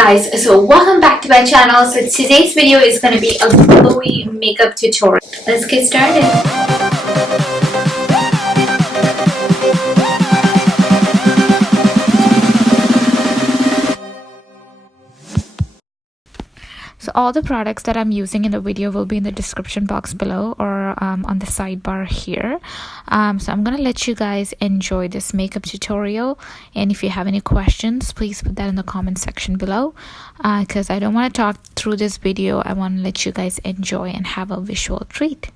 Guys, so welcome back to my channel. So today's video is going to be a glowy makeup tutorial. Let's get started. So all the products that I'm using in the video will be in the description box below or on the sidebar here. So I'm gonna let you guys enjoy this makeup tutorial, and if you have any questions, please put that in the comment section below, because I don't want to talk through this video. I want to let you guys enjoy and have a visual treat.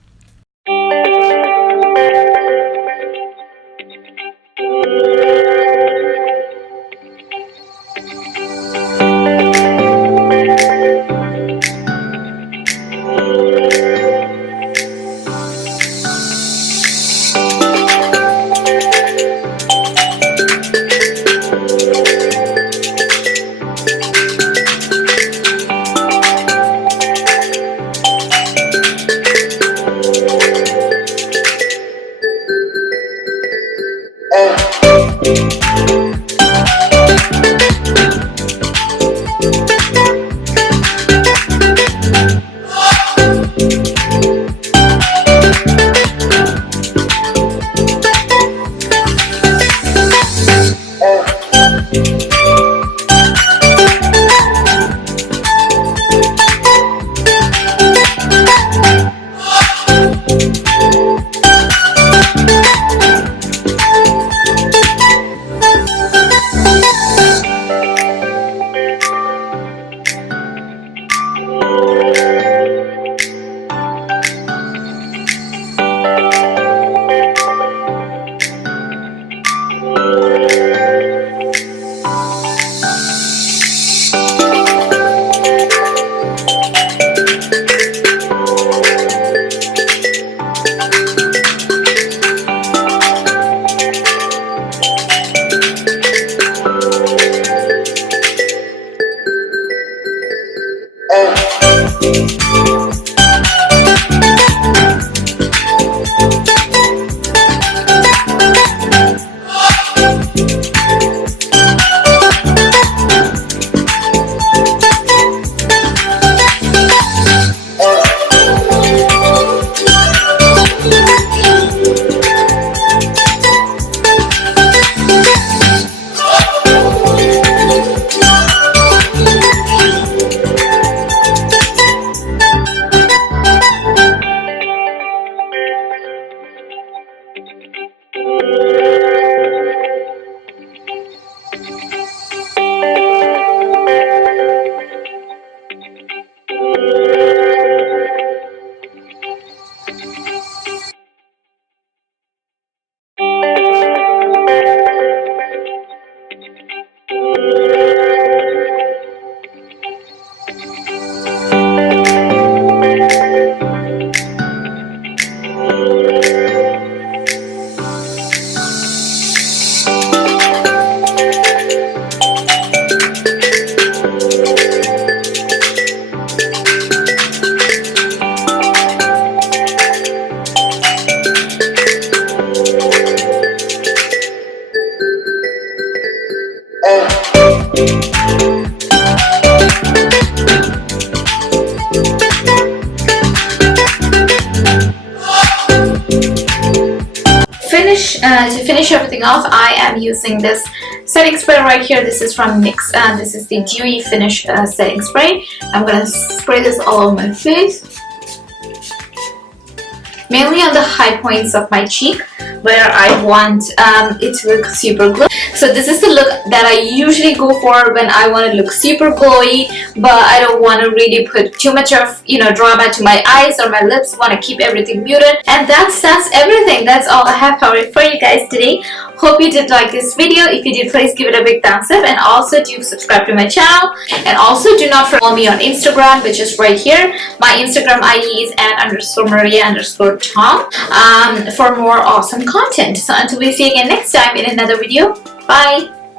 To finish everything off, I am using this setting spray right here. This is from NYX. This is the Dewy Finish setting spray. I'm going to spray this all over my face, mainly on the high points of my cheek where I want it to look super glowy. So this is the look that I usually go for when I want to look super glowy, but I don't want to really put too much of, drama to my eyes or my lips. Want to keep everything muted. And that's everything. That's all I have for you guys today. Hope you did like this video. If you did, please give it a big thumbs up, and also do subscribe to my channel, and also do not forget to follow me on Instagram, which is right here. My Instagram ID is @Maria_Tom for more awesome content. So until we see you again next time in another video, bye.